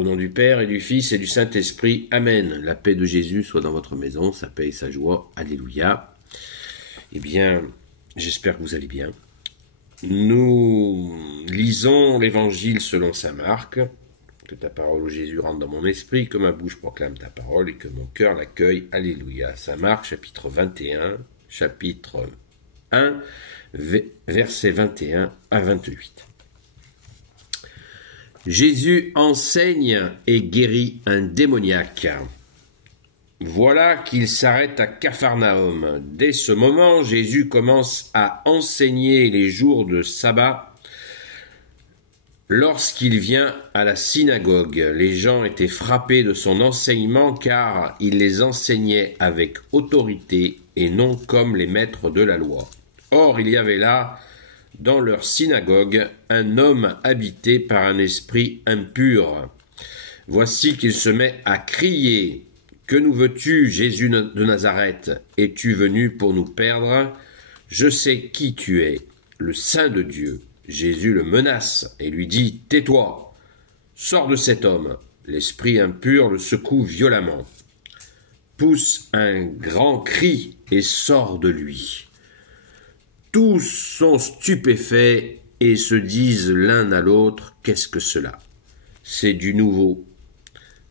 Au nom du Père et du Fils et du Saint-Esprit, Amen. La paix de Jésus soit dans votre maison, sa paix et sa joie. Alléluia. Eh bien, j'espère que vous allez bien. Nous lisons l'Évangile selon saint Marc. Que ta parole, ô Jésus, rentre dans mon esprit, que ma bouche proclame ta parole et que mon cœur l'accueille. Alléluia. Saint Marc, chapitre 21, chapitre 1, versets 21 à 28. Jésus enseigne et guérit un démoniaque. Voilà qu'il s'arrête à Capharnaüm. Dès ce moment, Jésus commence à enseigner les jours de sabbat. Lorsqu'il vient à la synagogue, les gens étaient frappés de son enseignement car il les enseignait avec autorité et non comme les maîtres de la loi. Or, il y avait là, dans leur synagogue, un homme habité par un esprit impur. Voici qu'il se met à crier. « Que nous veux-tu, Jésus de Nazareth? Es-tu venu pour nous perdre? Je sais qui tu es, le Saint de Dieu. » Jésus le menace et lui dit « Tais-toi, sors de cet homme. » L'esprit impur le secoue violemment, pousse un grand cri et sort de lui. Tous sont stupéfaits et se disent l'un à l'autre « Qu'est-ce que cela ?» C'est du nouveau.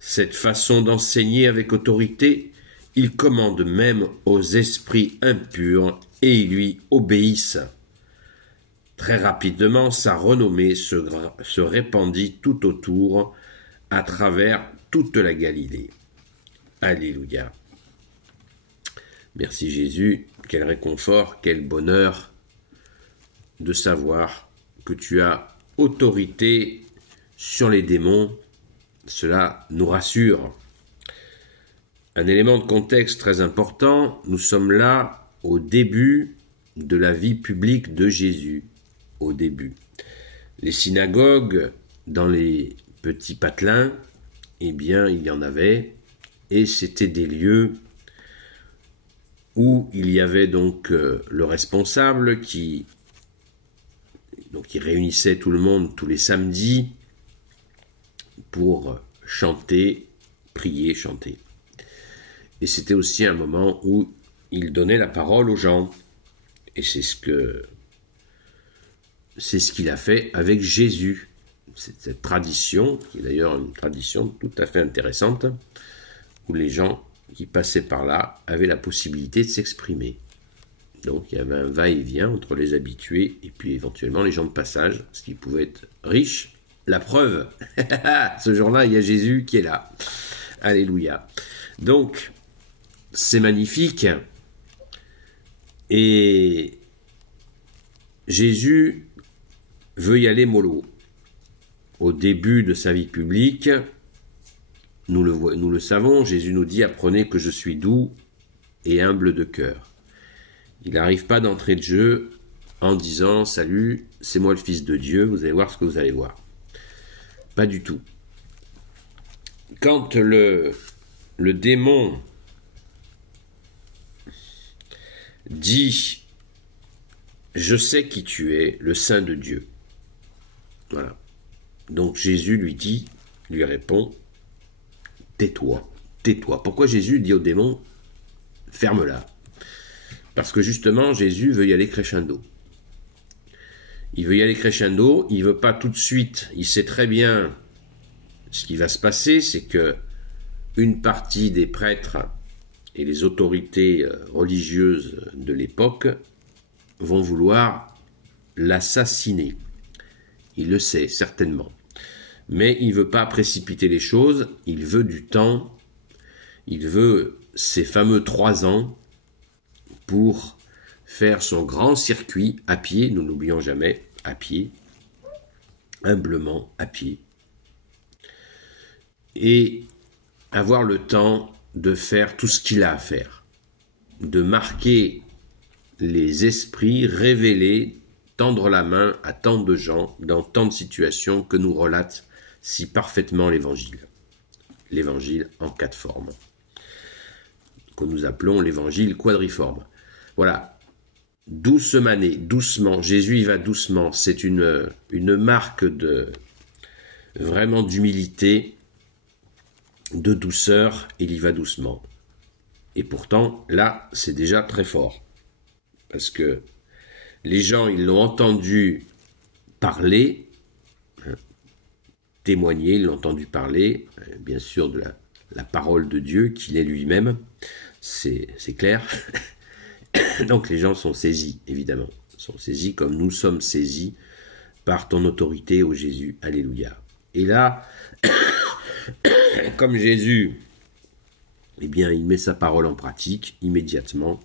Cette façon d'enseigner avec autorité, il commande même aux esprits impurs et ils lui obéissent. Très rapidement, sa renommée se répandit tout autour, à travers toute la Galilée. Alléluia. Merci Jésus, quel réconfort, quel bonheur de savoir que tu as autorité sur les démons. Cela nous rassure. Un élément de contexte très important, nous sommes là au début de la vie publique de Jésus. Au début. Les synagogues, dans les petits patelins, eh bien, il y en avait, et c'était des lieux où il y avait donc le responsable qui réunissait tout le monde tous les samedis pour chanter, prier, chanter. Et c'était aussi un moment où il donnait la parole aux gens. Et c'est ce qu'il a fait avec Jésus. C'est cette tradition, qui est d'ailleurs une tradition tout à fait intéressante, où les gens qui passaient par là avaient la possibilité de s'exprimer. Donc il y avait un va-et-vient entre les habitués et puis éventuellement les gens de passage, ce qui pouvait être riche. La preuve, ce jour-là, il y a Jésus qui est là. Alléluia. Donc, c'est magnifique. Et Jésus veut y aller mollo. Au début de sa vie publique, nous le savons, Jésus nous dit « Apprenez que je suis doux et humble de cœur ». Il n'arrive pas d'entrée de jeu en disant « Salut, c'est moi le Fils de Dieu, vous allez voir ce que vous allez voir ». Pas du tout. Quand le démon dit « Je sais qui tu es, le Saint de Dieu ». Voilà. Donc Jésus lui répond « Tais-toi, tais-toi ». Pourquoi Jésus dit au démon « Ferme-la » ? Parce que justement, Jésus veut y aller crescendo. Il veut y aller crescendo, il ne veut pas tout de suite, il sait très bien ce qui va se passer, c'est que une partie des prêtres et les autorités religieuses de l'époque vont vouloir l'assassiner. Il le sait, certainement. Mais il ne veut pas précipiter les choses, il veut du temps, il veut ces fameux 3 ans pour faire son grand circuit à pied, nous n'oublions jamais, à pied, humblement à pied, et avoir le temps de faire tout ce qu'il a à faire, de marquer les esprits, révéler, tendre la main à tant de gens, dans tant de situations que nous relate si parfaitement l'Évangile. L'Évangile en 4 formes, que nous appelons l'Évangile quadriforme. Voilà, doucement, Jésus y va doucement, c'est une marque vraiment d'humilité de douceur, il y va doucement. Et pourtant, là, c'est déjà très fort. Parce que les gens, ils l'ont entendu parler, témoigner, ils l'ont entendu parler, bien sûr, de la parole de Dieu, qu'il est lui-même, c'est clair. Donc les gens sont saisis, évidemment, sont saisis comme nous sommes saisis par ton autorité, ô Jésus, alléluia. Et là, comme Jésus, eh bien, il met sa parole en pratique immédiatement,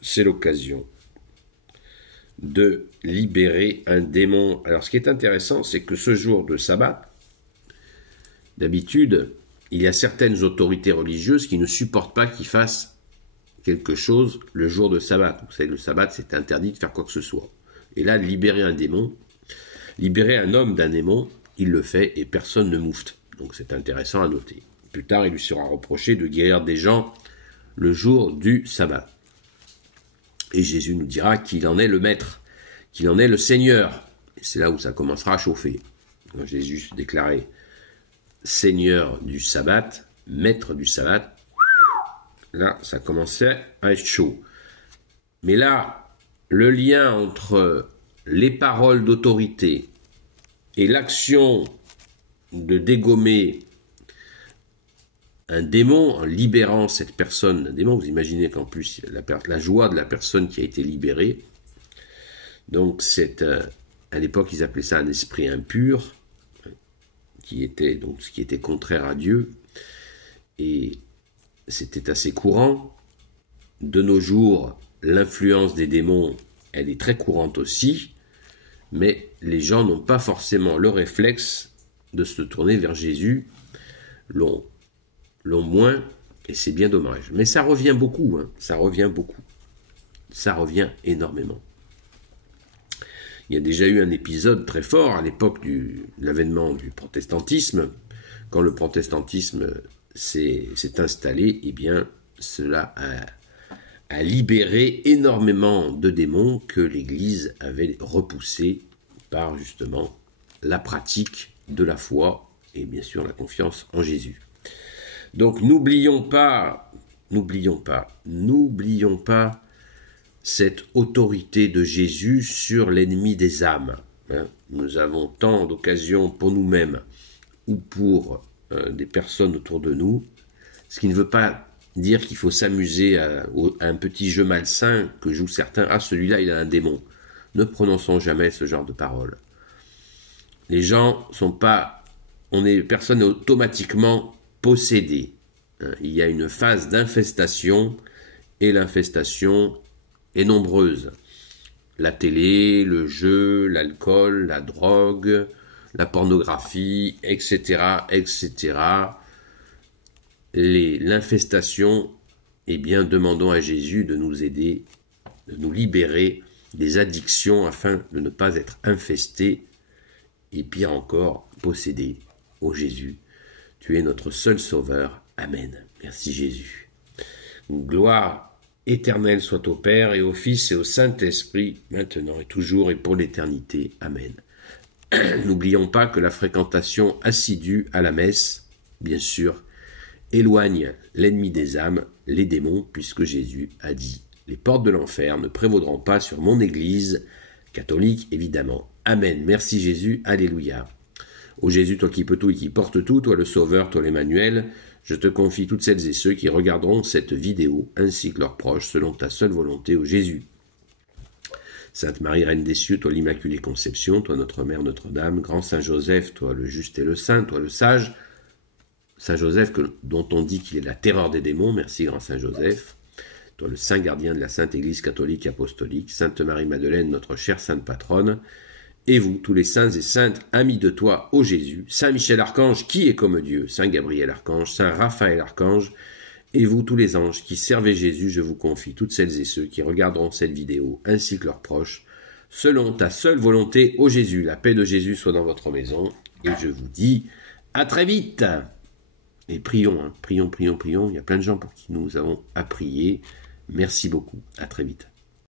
c'est l'occasion de libérer un démon. Alors ce qui est intéressant, c'est que ce jour de sabbat, d'habitude, il y a certaines autorités religieuses qui ne supportent pas qu'il fasse quelque chose le jour de sabbat. Vous savez, le sabbat, c'est interdit de faire quoi que ce soit. Et là, libérer un démon, libérer un homme d'un démon, il le fait et personne ne moufte. Donc c'est intéressant à noter. Plus tard, il lui sera reproché de guérir des gens le jour du sabbat. Et Jésus nous dira qu'il en est le maître, qu'il en est le Seigneur. Et c'est là où ça commencera à chauffer. Quand Jésus se déclarait Seigneur du sabbat, maître du sabbat, là, ça commençait à être chaud. Mais là, le lien entre les paroles d'autorité et l'action de dégommer un démon en libérant cette personne d'un démon, vous imaginez qu'en plus, la joie de la personne qui a été libérée, donc c'est, à l'époque, ils appelaient ça un esprit impur, qui était contraire à Dieu, et c'était assez courant. De nos jours, l'influence des démons, elle est très courante aussi, mais les gens n'ont pas forcément le réflexe de se tourner vers Jésus, l'ont moins, et c'est bien dommage. Mais ça revient beaucoup, ça revient énormément. Il y a déjà eu un épisode très fort à l'époque de l'avènement du protestantisme. Quand le protestantisme s'est installé, eh bien, cela a libéré énormément de démons que l'Église avait repoussés par justement la pratique de la foi et bien sûr la confiance en Jésus. Donc n'oublions pas cette autorité de Jésus sur l'ennemi des âmes. Nous avons tant d'occasions pour nous-mêmes ou pour des personnes autour de nous, ce qui ne veut pas dire qu'il faut s'amuser à un petit jeu malsain que jouent certains. Ah, celui-là, il a un démon. Ne prononçons jamais ce genre de paroles. Les gens sont pas... personne n'est automatiquement possédé. Il y a une phase d'infestation, et l'infestation est nombreuse. La télé, le jeu, l'alcool, la drogue, la pornographie, etc., etc. L'infestation, eh bien, demandons à Jésus de nous aider, de nous libérer des addictions afin de ne pas être infestés et pire encore, possédés. Ô Jésus, tu es notre seul sauveur. Amen. Merci Jésus. Gloire éternelle soit au Père et au Fils et au Saint-Esprit, maintenant et toujours et pour l'éternité. Amen. N'oublions pas que la fréquentation assidue à la messe, bien sûr, éloigne l'ennemi des âmes, les démons, puisque Jésus a dit « Les portes de l'enfer ne prévaudront pas sur mon Église », catholique évidemment. Amen. Merci Jésus. Alléluia. Ô Jésus, toi qui peux tout et qui portes tout, toi le Sauveur, toi l'Emmanuel, je te confie toutes celles et ceux qui regarderont cette vidéo, ainsi que leurs proches, selon ta seule volonté, ô Jésus. Sainte Marie, Reine des cieux, toi l'Immaculée Conception, toi notre Mère Notre-Dame, Grand Saint Joseph, toi le juste et le saint, toi le sage, Saint Joseph dont on dit qu'il est la terreur des démons, merci Grand Saint Joseph, toi le saint gardien de la Sainte Église catholique et apostolique, Sainte Marie-Madeleine, notre chère Sainte Patronne, et vous, tous les saints et saintes, amis de toi, ô Jésus, Saint Michel Archange, qui est comme Dieu, Saint Gabriel Archange, Saint Raphaël Archange, et vous, tous les anges qui servez Jésus, je vous confie toutes celles et ceux qui regarderont cette vidéo, ainsi que leurs proches, selon ta seule volonté, ô Jésus. La paix de Jésus soit dans votre maison, et je vous dis à très vite. Et prions, prions, il y a plein de gens pour qui nous avons à prier. Merci beaucoup, à très vite.